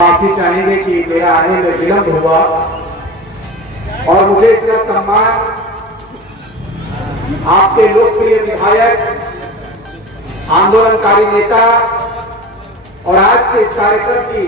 माफी चाहेंगे कि मेरा आने में विलंब हुआ और मुझे इतना सम्मान आपके लोकप्रिय विधायक, आंदोलनकारी नेता और आज के इस कार्यक्रम की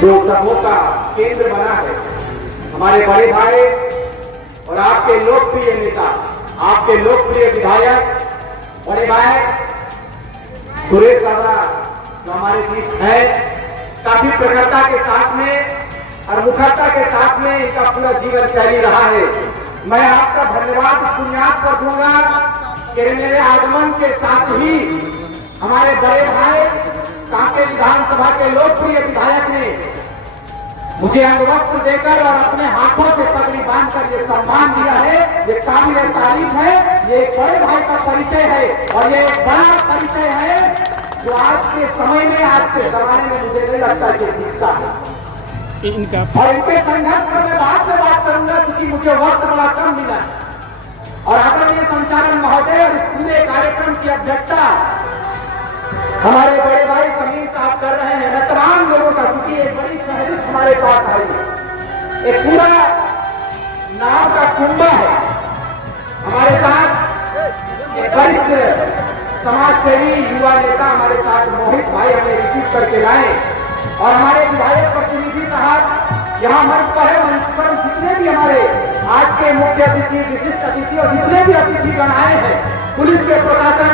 जो सबों का केंद्र बना है, हमारे बड़े भाई और आपके लोकप्रिय नेता, आपके लोकप्रिय विधायक बड़े भाई सुरेश बाबा जो हमारे बीच है, काफी प्रखरता के साथ में और मुखरता के साथ में इनका पूरा जीवन शैली रहा है। मैं आपका धन्यवाद इस बुनियाद पर दूंगा कि मेरे आगमन के साथ ही हमारे बड़े भाई कांके विधानसभा के लोकप्रिय विधायक ने मुझे अंगवस्त्र देकर और अपने हाथों से पगड़ी बांधकर ये सम्मान दिया है। ये काबिल तारीफ है, ये एक बड़े भाई का परिचय है और ये एक बड़ा परिचय है जो आज के समय में, आज के जमाने में मुझे नहीं लगता कि दिखता है। और इनके संघर्ष पर मैं बाद में बात करूंगा क्योंकि मुझे वक्त बड़ा कम मिला है। और आदरणीय संचालन महोदय और इस पूरे कार्यक्रम की अध्यक्षता हमारे बड़े भाई समीम साहब कर रहे हैं। मैं तमाम लोगों का, क्योंकि एक बड़ी फहरिस्त हमारे पास आई है, एक पूरा नाम का कुंभा है। हमारे साथ एक वरिष्ठ समाज सेवी युवा नेता हमारे साथ मोहित भाई हमें रिसीव करके लाए और हमारे विधायक प्रतिनिधि साहब यहाँ मंच पर है। मंच पर जितने भी हमारे आज के मुख्य अतिथि, विशिष्ट अतिथि और जितने भी अतिथिगण आए हैं, पुलिस के प्रशासन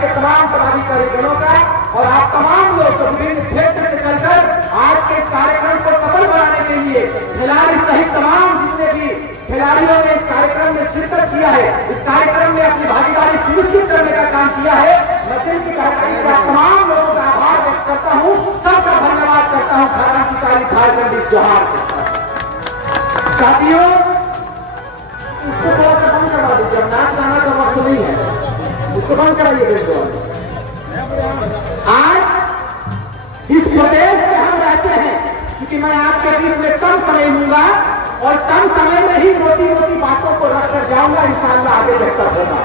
के तमाम पदाधिकारीगणों का और आप तमाम लोग विभिन्न क्षेत्र से चलकर आज के इस कार्यक्रम को सफल बनाने के लिए खिलाड़ी सहित तमाम जितने भी खिलाड़ियों ने इस कार्यक्रम में शिरकत किया है, इस कार्यक्रम में अपनी भागीदारी सुनिश्चित करने का काम किया है। मैं दिल की गहराई से तमाम लोगों का आभार व्यक्त करता हूँ, सबका धन्यवाद करता हूँ। क्रांतिकारी झारखंडी जोहार। साथियों, इसको थोड़ा सा बंद करवा दीजिए, नाच गाना का वक्त नहीं है, इसको बंद कराइए। बिल्कुल आज जिस प्रदेश में हम रहते हैं, क्योंकि मैं आपके बीच में कम समय लूंगा और कम समय में ही मोटी मोटी बातों को रखकर जाऊंगा, इंशाअल्लाह आगे बेहतर होगा।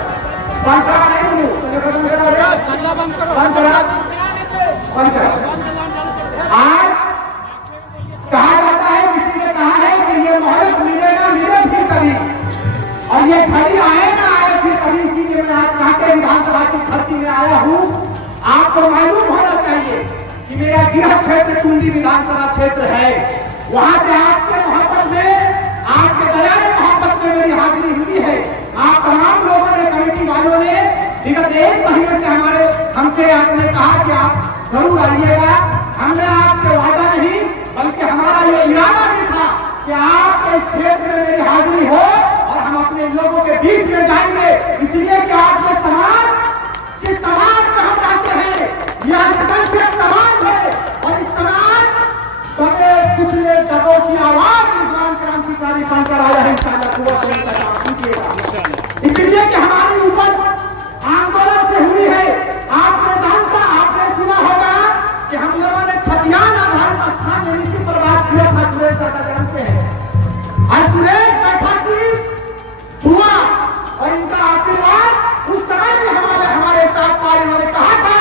बंद करा नहीं, आज कहा जाता है, किसी ने कहा है कि ये मोहब्बत मिले ना मिले फिर कभी, और ये घड़ी आए ना आए फिर कभी। इसीलिए मैं आज कांके विधानसभा की धरती में आया हूँ। आपको मालूम होना चाहिए कि मेरा गृह क्षेत्र टुंडी विधानसभा क्षेत्र है। वहां से आपके मोहब्बत में, आपके दयालु मोहब्बत में मेरी हाजिरी हुई है। आप तमाम लोगों ने, कमेटी वालों ने विगत एक महीने से हमसे आपने कहा कि आप जरूर आइएगा। हमने आपसे वादा नहीं बल्कि हमारा ये इरादा भी था कि आपके इस क्षेत्र में मेरी हाजिरी हो और हम अपने लोगों के बीच में जाएंगे। इसलिए कि आज ये समाज, जिस समाज में हम रहते हैं, यह अल्पसंख्यक समाज है और इस समाज दबे कुचले दबों की आवाज इस्लाम क्रांतिकारी बनकर आया है। इसलिए कि हमारी उपज आंदोलन से हुई है। आपने सुना होगा कि हम लोगों ने खतियान आधारित स्थान नीति पर बात किया था। सुरेश दादा जानते हैं, आज सुरेश बैठा की हुआ और इनका आशीर्वाद उस समय में हमारे साथ कार्य। उन्होंने कहा था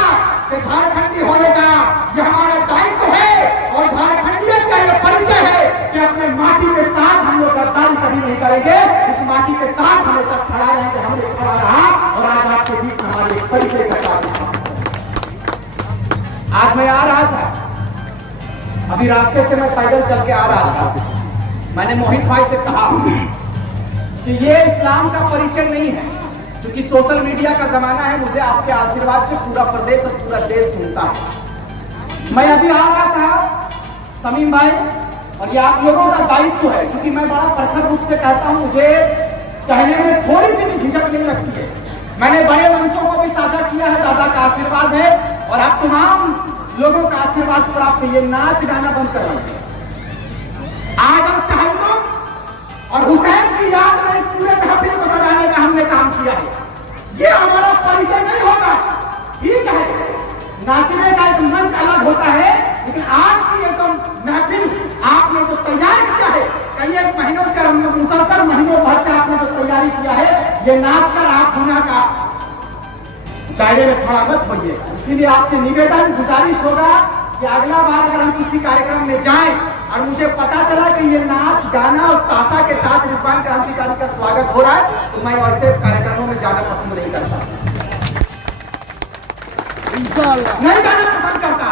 कि झारखंडी होने का यह हमारा दायित्व है और झारखंडियत का यह परिचय है कि अपने माटी के साथ हम लोग गद्दारी कभी नहीं करेंगे। इस माटी के साथ हमेशा खड़ा रहेंगे। हमने खड़ा रहा और आज आपके बीच में हमारे परिचय का साथ। आज मैं आ रहा था, अभी रास्ते से मैं पैदल चल के आ रहा था। मैंने मोहित भाई से कहा कि ये इस्लाम का परिचय नहीं है, क्योंकि सोशल मीडिया का जमाना है। मुझे आपके आशीर्वाद से पूरा प्रदेश और पूरा देश सुनता है। मैं अभी आ रहा था समीम भाई, और ये आप लोगों का दायित्व है, क्योंकि मैं बड़ा प्रखर रूप से कहता हूं, मुझे कहने में थोड़ी सी भी झिझक नहीं लगती है। मैंने बड़े मंचों को भी साझा किया है, दादा का आशीर्वाद है और आप तमाम लोगों का आशीर्वाद प्राप्त है। ये नाच गाना बंद कराइए। आज हम चाहते और हुसैन की याद में इस पूरे महफिल को सजाने का हमने काम किया है। ये हमारा परिचय नहीं होगा, ठीक है, नाचने का एक मंच अलग होता है, लेकिन आज की ये जो महफिल आपने जो तैयार किया है, कई एक महीनों से, मुसलसल महीनों भर से आपने जो तैयारी किया है, ये नाच कर आप दुनिया का दायरे में खड़ा मत होइए। इसीलिए आपसे निवेदन गुजारिश होगा कि अगला बार अगर हम किसी कार्यक्रम में जाएं और मुझे पता चला कि ये नाच गाना और ताशा के साथ रिजवान क्रांतिकारी का स्वागत हो रहा है तो मैं वैसे कार्यक्रमों में जाना पसंद नहीं करता, नहीं जाना पसंद करता।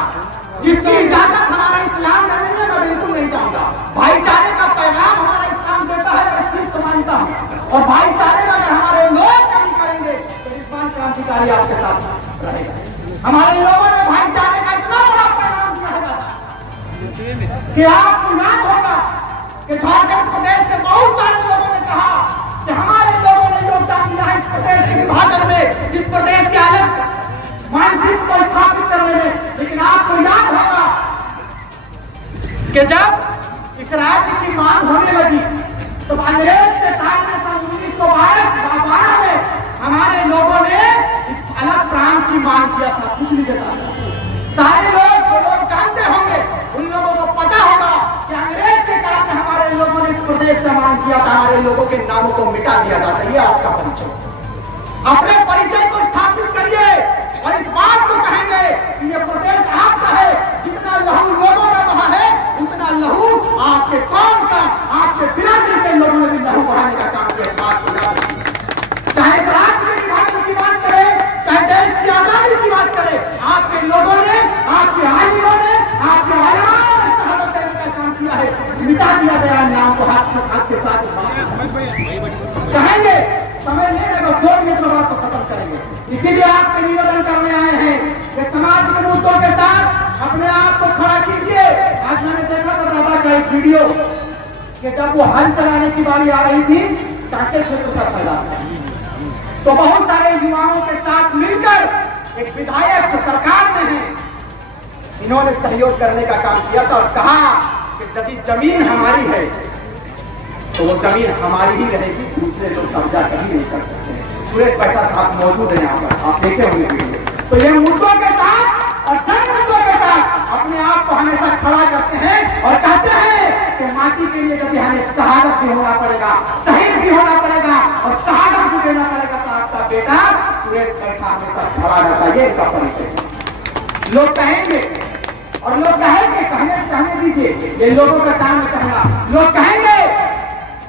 जिसकी इजाजत हमारा इस्लाम में नहीं है मैं बिल्कुल नहीं जाऊंगा। भाईचारे का पैगाम हमारा इस्लाम देता है, मैं इस चीज को मानता हूँ। और भाईचारे में अगर हमारे लोग कमी करेंगे तो रिजवान क्रांतिकारी आपके साथ रहेगा। हमारे लोगों ने भाईचारे का इतना बड़ा पैगाम दिया है कि आपको याद होगा कि झारखंड प्रदेश के बहुत सारे लोगों ने कहा कि हमारे लोगों ने योगदान दिया है इस प्रदेश के विभाजन में, इस प्रदेश के अलग मानचित्र को स्थापित करने में। लेकिन आपको याद होगा कि जब इस राज्य की मांग होने लगी तो अंग्रेज के टाइम में सन 1912 में हमारे लोगों ने इस अलग प्रांत की मांग किया था। कुछ नहीं देता, सारे लोग जानते होंगे, उन लोगों को पता होगा कि अंग्रेज के टाइम में हमारे लोगों ने इस प्रदेश से मांग किया था हमारे लोगों के नामों को मिटा दिया जाता। ये आपका परिचय, अपने परिचय को स्थापित करिए और इस बात को कहेंगे कि ये प्रदेश आपका है। जितना लहू लोगों का बहा है उतना लहू आपके कौम का, आपके बिरादरी के लोगों ने भी लहू बहाने का काम किया। बात को याद रखिए, चाहे राज्य के विभाजन की बात करें, चाहे देश की आजादी की बात करें, आपके लोगों ने, आपके आलिमों ने, आपके आलिमाओं ने शहादत देने का काम किया है। मिटा दिया गया नाम को हाथ के साथ कहेंगे। समय लेने में 2 मिनट में बात को खत्म करेंगे। इसीलिए आपसे निवेदन करने आए हैं कि समाज के मुद्दों के साथ अपने आप को खड़ा कीजिए। आज मैंने देखा था दादा का एक वीडियो कि जब वो हल चलाने की बारी आ रही थी कांटे क्षेत्र का सैलाब तो बहुत सारे युवाओं के साथ मिलकर एक विधायक जो सरकार में है इन्होंने सहयोग करने का काम किया था और कहा कि यदि जमीन हमारी है तो वो जमीन हमारी ही रहेगी, दूसरे लोग कब्जा कभी नहीं कर सकते। सुरेश बैठा साहब मौजूद है यहाँ पर, आप देखे होंगे वीडियो। तो ये मुद्दों के साथ और जन मुद्दों के साथ अपने आप को हमेशा खड़ा करते हैं और कहते हैं कि माटी के लिए यदि हमें शहादत भी होना पड़ेगा, शहीद भी होना पड़ेगा और शहादत भी देना पड़ेगा तो आपका बेटा सुरेश बैठा हमेशा खड़ा रहता है। ये इसका परिचय। लोग कहेंगे और लोग कहेंगे, कहने दीजिए, ये लोगों का काम है कहना। लोग कहेंगे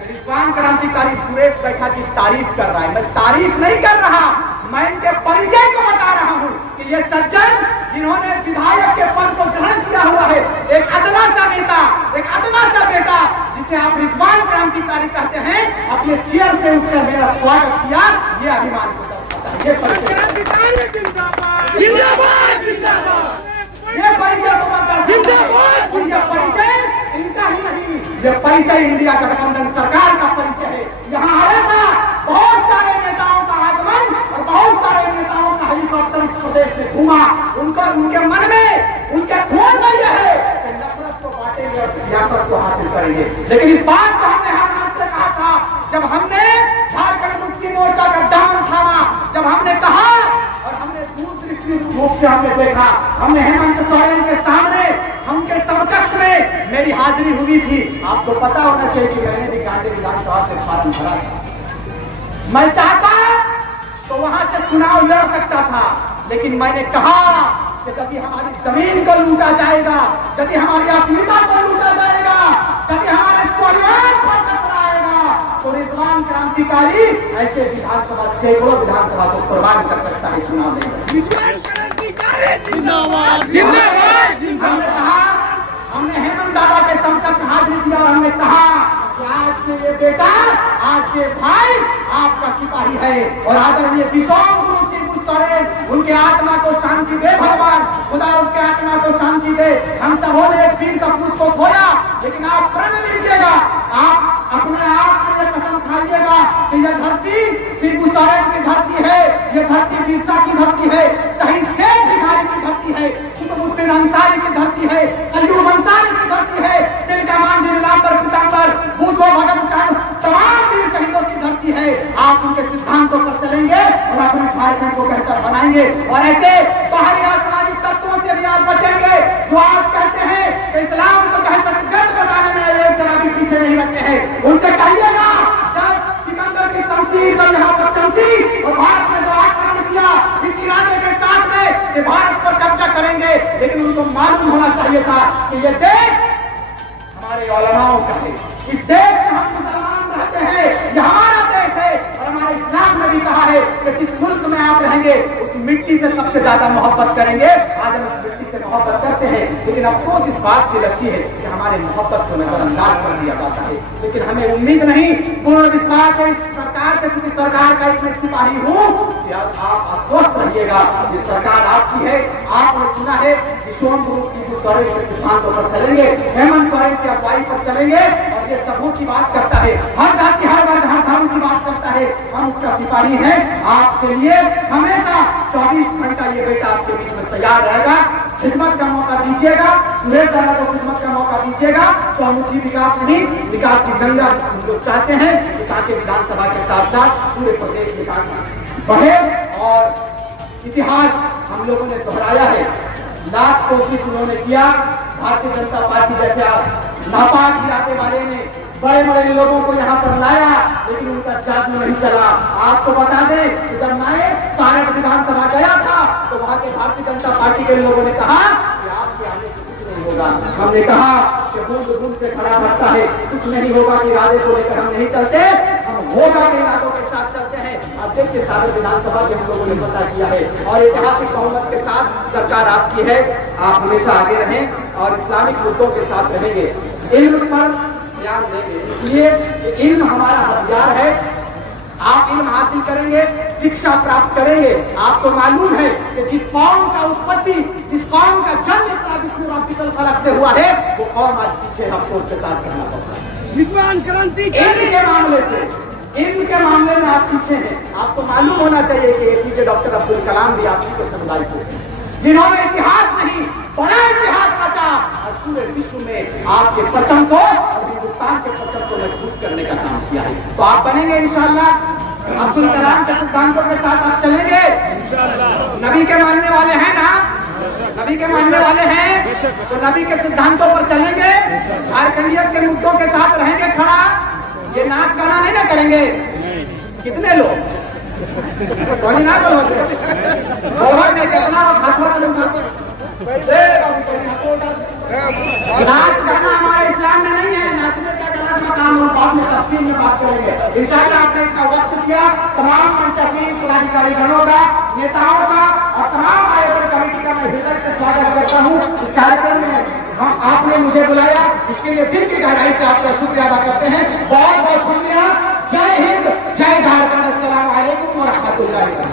रिजवान क्रांतिकारी सुरेश बैठा की तारीफ कर रहा है। मैं तारीफ नहीं कर रहा, मैं इनके परिचय को बता रहा हूँ कि ये सज्जन जिन्होंने विधायक के पद को ग्रहण किया हुआ है, एक अदना सा नेता, एक अदना सा बेटा जिसे आप रिजवान क्रांतिकारी कहते हैं, अपने चेयर से उठकर मेरा स्वागत किया। ये अभिमान को दर्शाता है। ये परिचय ये परिचय को और ये परिचय इनका ही नहीं, ये परिचय इंडिया गठबंधन सरकार का परिचय है। यहाँ आया था बहुत सारे नेताओं का आगमन और बहुत सारे नेताओं का हेलीकॉप्टर इस प्रदेश में घूमा। उनके मन में, उनके खून में यह है कि नफरत को बांटेंगे और सियासत को हासिल करेंगे। लेकिन इस बात को हमने हर मन से कहा था जब हमने झारखंड मुक्ति मोर्चा का दामन थामा, जब हमने कहा और हमने दूरदृष्टि रूप से हमने देखा, हमने हेमंत सोरेन के सामने, उनके समकक्ष में मेरी हाजिरी हुई थी। आपको पता होना चाहिए कि मैंने भी गांधी विधानसभा से फार्म भरा था। मैं चाहता तो वहां से चुनाव लड़ सकता था, लेकिन मैंने कहा कि यदि हमारी जमीन को लूटा जाएगा, यदि हमारी अस्मिता को लूटा जाएगा, यदि हमारे स्वाभिमान पर खतरा आएगा तो रिजवान क्रांतिकारी ऐसे विधानसभा, सैकड़ों विधानसभा को कुर्बान कर सकता है चुनाव में। हमने कहा, हमने हेमंत दादा के समकक्ष हाजिरी दिया और हमने कहा कि आज से ये बेटा, आज से भाई आपका सिपाही है। और आदरणीय दिशोम गुरु शिबू सोरेन, उनके आत्मा को शांति दे भगवान, खुदा उनके आत्मा को शांति दे। हम सबों ने एक वीर सपूत को खोया, लेकिन आप प्रण लीजिएगा, आप अपने आप में ये कसम खाइएगा कि यह धरती शिबू सोरेन की धरती है, ये धरती बिरसा की धरती है, शहीद शेख भिखारी की धरती है, कुतुबुद्दीन अंसारी की धरती है, अय्यूब अंसारी की धरती है, तिलका मांझी, नीलांबर, पीतांबर, बुद्धो भगत चांद, तमाम वीर शहीदों की धरती है। आप उनके सिद्धांतों पर चलेंगे और अपने झारखंड को बेहतर बनाएंगे। और ऐसे बाहरी आसमानी तत्वों से भी आप बचेंगे जो आज कहते हैं कि इस्लाम को दहशत गर्द बताने में एक जरा भी पीछे नहीं रखते हैं। उनसे कहिएगा जब सिकंदर की शमशीर जब यहाँ पर चलती और भारत में जो आक्रमण किया इस इरादे के साथ में कि भारत पर कब्जा करेंगे, लेकिन इनको मालूम होना चाहिए था कि ये देश हमारे उलमाओं का है, इस देश में हम मुसलमान रहते हैं, ये हमारा देश है। और हमारे इस्लाम में भी कहा है कि जिस मुल्क में आप रहेंगे उस मिट्टी से सबसे ज्यादा मोहब्बत करेंगे। आज हम इस मिट्टी से मोहब्बत करते हैं, लेकिन अफसोस इस बात की लगती है कि हमारे मोहब्बत को नजरअंदाज कर दिया जाता है। लेकिन हमें उम्मीद नहीं, पूर्ण विश्वास है इस सरकार से, क्योंकि सरकार का एक सिपाही हूँ कि आप आश्वस्त रहिएगा। ये सरकार आपकी है, आपने चुना है कि सोमगुरु शिबू सोरेन के सिद्धांतों पर चलेंगे, हेमंत सोरेन की अगुवाई पर चलेंगे। और ये सबूत की बात करता है, हर जाति हर वर्ग हर धर्म की बात करता है, हम उसका सिपाही हैं। आपके लिए हमेशा 24 घंटा ये बेटा आपके बीच में तैयार रहेगा। खिदमत का मौका दीजिएगा, सुरेश दादा को खिदमत का मौका दीजिएगा। चौमुखी विकास नहीं, विकास की गंगा हम लोग चाहते हैं कि ताकि विधानसभा के साथ साथ पूरे प्रदेश विकास बढ़े। और इतिहास हम लोगों ने दोहराया है, लाख कोशिश उन्होंने किया, भारतीय जनता पार्टी जैसे नापाक इरादे वाले ने बड़े बड़े लोगों को यहाँ पर लाया, लेकिन उनका जादू नहीं चला। आपको बता दें कि जब मैं सारण विधानसभा गया था तो वहाँ के भारतीय जनता पार्टी के लोगों ने कहा कि आपके आने से कुछ नहीं होगा। हमने कहा कि बूंद बूंद से खड़ा बढ़ता है, कुछ नहीं होगा कि इरादे को लेकर हम नहीं चलते, हम होगा के इरादों के साथ चलते हैं। अब देखिए सारण विधानसभा के हम लोगों ने पता किया है और ऐतिहासिक बहुमत के साथ सरकार आपकी है। आप हमेशा आगे रहें और इस्लामिक मुद्दों के साथ रहेंगे, इल्म पर ध्यान देंगे। इसलिए इल्म हमारा हथियार है। आप इल्म हासिल करेंगे, शिक्षा प्राप्त करेंगे। आपको मालूम है कि जिस कौम का उत्पत्ति, जिस कौम का जन्म इतना विष्णु रब्बिकल फलक से हुआ है, वो कौम आज पीछे अफसोस के साथ करना पड़ता है। विश्वान क्रांति इल्म के मामले से, इल्म के मामले में आप पीछे हैं। आपको मालूम होना चाहिए कि एपीजे डॉक्टर अब्दुल कलाम भी आपकी के समुदाय से, जिन्होंने इतिहास नहीं बड़ा इतिहास रचा और पूरे विश्व में आपके परचम को और हिंदुस्तान के परचम को मजबूत करने का काम किया है। तो आप बनेंगे इंशाअल्लाह। अब्दुल कलाम के सिद्धांतों के साथ आप चलेंगे इंशाअल्लाह। नबी के मानने वाले हैं ना, नबी के मानने वाले हैं तो नबी के सिद्धांतों पर चलेंगे, झारखंडियत के मुद्दों के साथ रहेंगे खड़ा। ये नाच गाना नहीं ना करेंगे। कितने लोग कोई ना करो नाच गाना हमारे इस्लाम में नहीं है। नाचने का गलत मकाम हम बाद में तफसील में बात करेंगे इंशाअल्लाह। आपने इतना वक्त किया, तमाम पंचायत पदाधिकारी गणों का, नेताओं का और तमाम आयोजन कमेटी का मैं हृदय से स्वागत करता हूँ इस कार्यक्रम में। हम आपने मुझे बुलाया, इसके लिए दिल की गहराई से आपका शुक्रिया अदा करते हैं। बहुत बहुत शुक्रिया। जय हिंद, जय झारखंड, अस्सलाम वालेकुम व रहमतुल्लाहि।